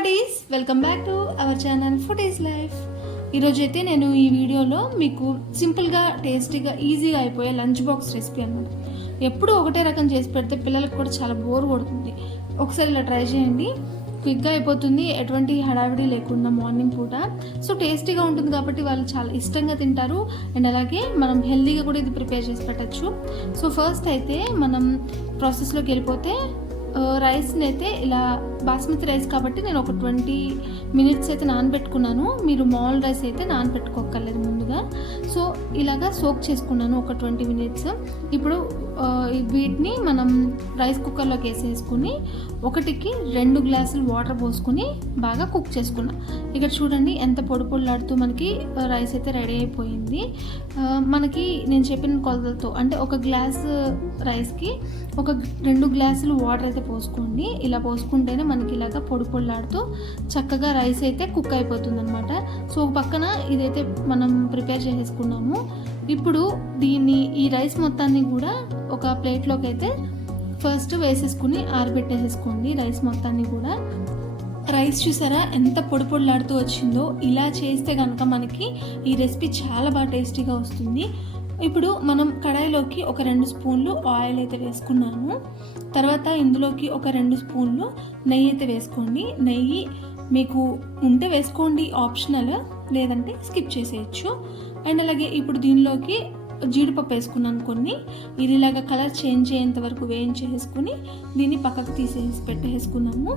Buddies, welcome back to our channel food is life. ఈరోజైతే నేను ఈ వీడియోలో మీకు సింపుల్గా టేస్టీగా ఈజీగా అయిపోయే లంచ్ బాక్స్ రెసిపీ అన్నమాట. ఎప్పుడు ఒకటే రకం చేసి పెడితే పిల్లలకు కూడా చాలా బోర్ కొడుతుంది. ఒకసారి ఇలా ట్రై చేయండి, క్విక్గా అయిపోతుంది, ఎటువంటి హడావిడి లేకుండా మార్నింగ్ పూట. సో టేస్టీగా ఉంటుంది కాబట్టి వాళ్ళు చాలా ఇష్టంగా తింటారు. అండ్ అలాగే మనం హెల్తీగా కూడా ఇది ప్రిపేర్ చేసి పెట్టచ్చు. సో ఫస్ట్ అయితే మనం ప్రాసెస్లోకి వెళ్ళిపోతే రైస్ని అయితే ఇలా బాస్మతి రైస్ కాబట్టి నేను ఒక 20 minutes అయితే నానబెట్టుకున్నాను. మీరు మామూలు రైస్ అయితే నానబెట్టుకోక్కర్లేదు ముందుగా. సో ఇలాగా సోక్ చేసుకున్నాను ఒక 20 minutes. ఇప్పుడు వీటిని మనం రైస్ కుక్కర్లోకి వేసేసుకుని 1కి 2 గ్లాసులు వాటర్ పోసుకుని బాగా కుక్ చేసుకున్నాం. ఇక్కడ చూడండి ఎంత పొడి పొడిలాడుతూ మనకి రైస్ అయితే రెడీ అయిపోయింది. మనకి నేను చెప్పిన కొలతలతో అంటే ఒక గ్లాస్ రైస్కి ఒక 2 గ్లాసులు వాటర్ అయితే పోసుకోండి. ఇలా పోసుకుంటేనే మనకి ఇలాగా పొడి పొడిలాడుతూ చక్కగా రైస్ అయితే కుక్ అయిపోతుంది అనమాట. సో ఒక పక్కన ఇదైతే మనం ప్రిపేర్ చేసేసుకున్నాము. ఇప్పుడు ఈ రైస్ మొత్తాన్ని కూడా ఒక ప్లేట్లోకి అయితే ఫస్ట్ వేసేసుకుని ఆరబెట్టేసేసుకోండి. రైస్ మొత్తాన్ని కూడా రైస్ చూసారా ఎంత పొడి పొడిలాడుతూ వచ్చిందో. ఇలా చేస్తే కనుక మనకి ఈ రెసిపీ చాలా బాగా టేస్టీగా వస్తుంది. ఇప్పుడు మనం కడాయిలోకి ఒక 2 స్పూన్లు ఆయిల్ అయితే వేసుకున్నాను. తర్వాత ఇందులోకి ఒక 2 స్పూన్లు నెయ్యి అయితే వేసుకోండి. నెయ్యి మీకు ఉంటే వేసుకోండి, ఆప్షనల్, లేదంటే స్కిప్ చేసేయచ్చు. అండ్ అలాగే ఇప్పుడు దీనిలోకి జీడిపప్పు వేసుకున్నాను కొన్ని. ఇది ఇలాగా కలర్ చేంజ్ అయ్యేంత వరకు వేయించేసుకుని దీన్ని పక్కకు పెట్టేసుకున్నాము.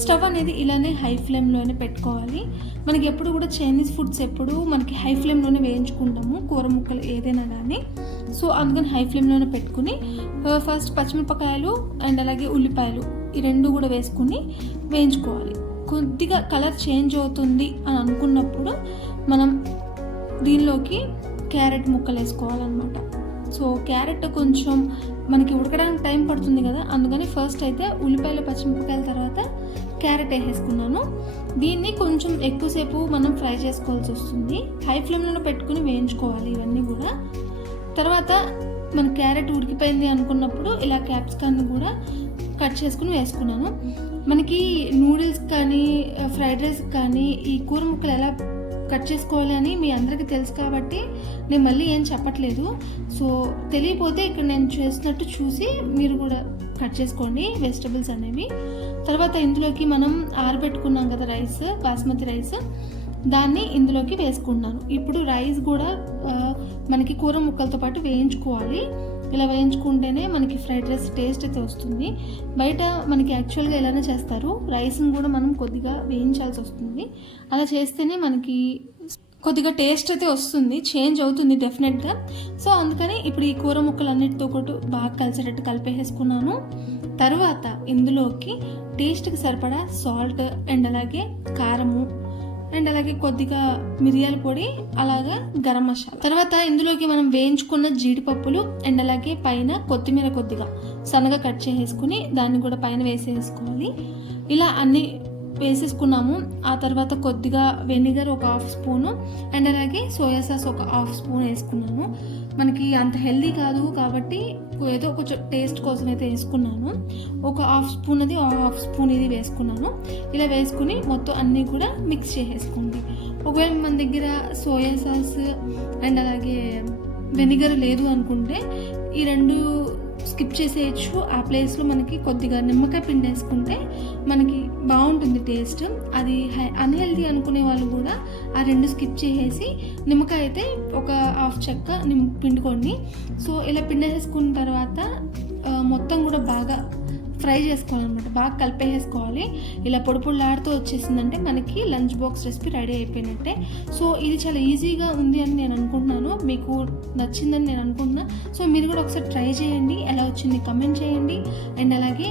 స్టవ్ అనేది ఇలానే హై ఫ్లేమ్లోనే పెట్టుకోవాలి. మనకి ఎప్పుడు కూడా చైనీస్ ఫుడ్స్ ఎప్పుడు మనకి హై ఫ్లేమ్లోనే వేయించుకుంటాము, కూర ముక్కలు ఏదైనా కానీ. సో అందుకని హై ఫ్లేమ్లోనే పెట్టుకుని ఫస్ట్ పచ్చిమిరపకాయలు అండ్ అలాగే ఉల్లిపాయలు ఈ 2 కూడా వేసుకుని వేయించుకోవాలి. కొద్దిగా కలర్ చేంజ్ అవుతుంది అని అనుకున్నప్పుడు మనం దీనిలోకి క్యారెట్ ముక్కలు వేసుకోవాలన్నమాట. సో క్యారెట్ కొంచెం మనకి ఉడకడానికి టైం పడుతుంది కదా, అందుకని ఫస్ట్ అయితే ఉల్లిపాయలు పచ్చిమిరపకాయల తర్వాత క్యారెట్ వేసేసుకున్నాను. దీన్ని కొంచెం ఎక్కువసేపు మనం ఫ్రై చేసుకోవాల్సి వస్తుంది. హై ఫ్లేమ్లో పెట్టుకుని వేయించుకోవాలి ఇవన్నీ కూడా. తర్వాత మన క్యారెట్ ఉడికిపోయింది అనుకున్నప్పుడు ఇలా క్యాప్సికాన్ని కూడా కట్ చేసుకుని వేసుకున్నాను. మనకి నూడిల్స్ కానీ ఫ్రైడ్ రైస్ కానీ ఈ కూర ముక్కలు ఎలా కట్ చేసుకోవాలి అని మీ అందరికీ తెలుసు కాబట్టి నేను మళ్ళీ ఏం చెప్పట్లేదు. సో తెలియపోతే ఇక్కడ నేను చేసినట్టు చూసి మీరు కూడా కట్ చేసుకోండి వెజిటబుల్స్ అనేవి. తర్వాత ఇందులోకి మనం ఆరబెట్టుకున్నాం కదా రైస్, బాస్మతి రైస్, దాన్ని ఇందులోకి వేసుకున్నాను. ఇప్పుడు రైస్ కూడా మనకి కూర ముక్కలతో పాటు వేయించుకోవాలి. ఇలా వేయించుకుంటేనే మనకి ఫ్రైడ్ రైస్ టేస్ట్ అయితే వస్తుంది. బయట మనకి యాక్చువల్గా ఇలానే చేస్తారు, రైస్ని కూడా మనం కొద్దిగా వేయించాల్సి వస్తుంది. అలా చేస్తేనే మనకి కొద్దిగా టేస్ట్ అయితే వస్తుంది, చేంజ్ అవుతుంది డెఫినెట్గా. సో అందుకని ఇప్పుడు ఈ కూర ముక్కలు అన్నిటితో కూడా బాగా కలిసేటట్టు కలిపేసుకున్నాను. తర్వాత ఇందులోకి టేస్ట్కి సరిపడా సాల్ట్ అండ్ అలాగే కారము అండ్ అలాగే కొద్దిగా మిరియాల పొడి, అలాగా గరం మసాలా. తర్వాత ఇందులోకి మనం వేయించుకున్న జీడిపప్పులు అండ్ అలాగే పైన కొత్తిమీర కొద్దిగా సన్నగా కట్ చేసేసుకుని దాన్ని కూడా పైన వేసేసుకోవాలి. ఇలా అన్నీ వేసేసుకున్నాము. ఆ తర్వాత కొద్దిగా వెనిగర్ ఒక 1/2 స్పూను అండ్ అలాగే సోయా సాస్ ఒక 1/2 స్పూన్ వేసుకున్నాను. మనకి అంత హెల్దీ కాదు కాబట్టి ఏదో కొంచెం టేస్ట్ కోసం అయితే వేసుకున్నాను. ఒక 1/2 స్పూన్ అది 1/2 స్పూన్ ఇది వేసుకున్నాను. ఇలా వేసుకుని మొత్తం అన్నీ కూడా మిక్స్ చేసేసుకోండి. ఒకవేళ మన దగ్గర సోయా సాస్ అండ్ అలాగే వెనిగర్ లేదు అనుకుంటే ఈ 2 స్కిప్ చేసేయచ్చు. ఆ ప్లేస్లో మనకి కొద్దిగా నిమ్మకాయ పిండి వేసుకుంటే మనకి బాగుంటుంది టేస్ట్. అది అన్హెల్దీ అనుకునే వాళ్ళు కూడా ఆ 2 స్కిప్ చేసేసి నిమ్మకాయ అయితే ఒక 1/2 చెక్క పిండుకోండి. సో ఇలా పిండేసుకున్న తర్వాత మొత్తం కూడా బాగా ఫ్రై చేసుకోవాలన్నమాట, బాగా కలిపేసుకోవాలి. ఇలా పొడి పొడిలాడుతూ వచ్చేసిందంటే మనకి లంచ్ బాక్స్ రెసిపీ రెడీ అయిపోయినట్టే. సో ఇది చాలా ఈజీగా ఉంది అని నేను అనుకుంటున్నాను, మీకు నచ్చిందని నేను అనుకుంటున్నా. సో మీరు కూడా ఒకసారి ట్రై చేయండి, ఎలా వచ్చింది కమెంట్ చేయండి. అండ్ అలాగే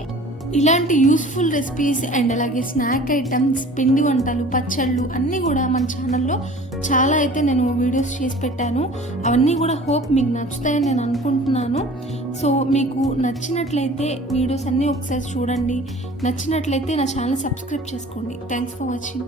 ఇలాంటి యూస్ఫుల్ రెసిపీస్ అండ్ అలాగే స్నాక్ ఐటమ్స్, పిండి వంటలు, పచ్చళ్ళు అన్నీ కూడా మన ఛానల్లో చాలా అయితే నేను వీడియోస్ చేసి పెట్టాను. అవన్నీ కూడా హోప్ మీకు నచ్చుతాయని నేను అనుకుంటున్నాను. సో మీకు నచ్చినట్లయితే వీడియోస్ అన్నీ ఒకసారి చూడండి, నచ్చినట్లయితే నా ఛానల్ సబ్స్క్రైబ్ చేసుకోండి. Thanks for watching.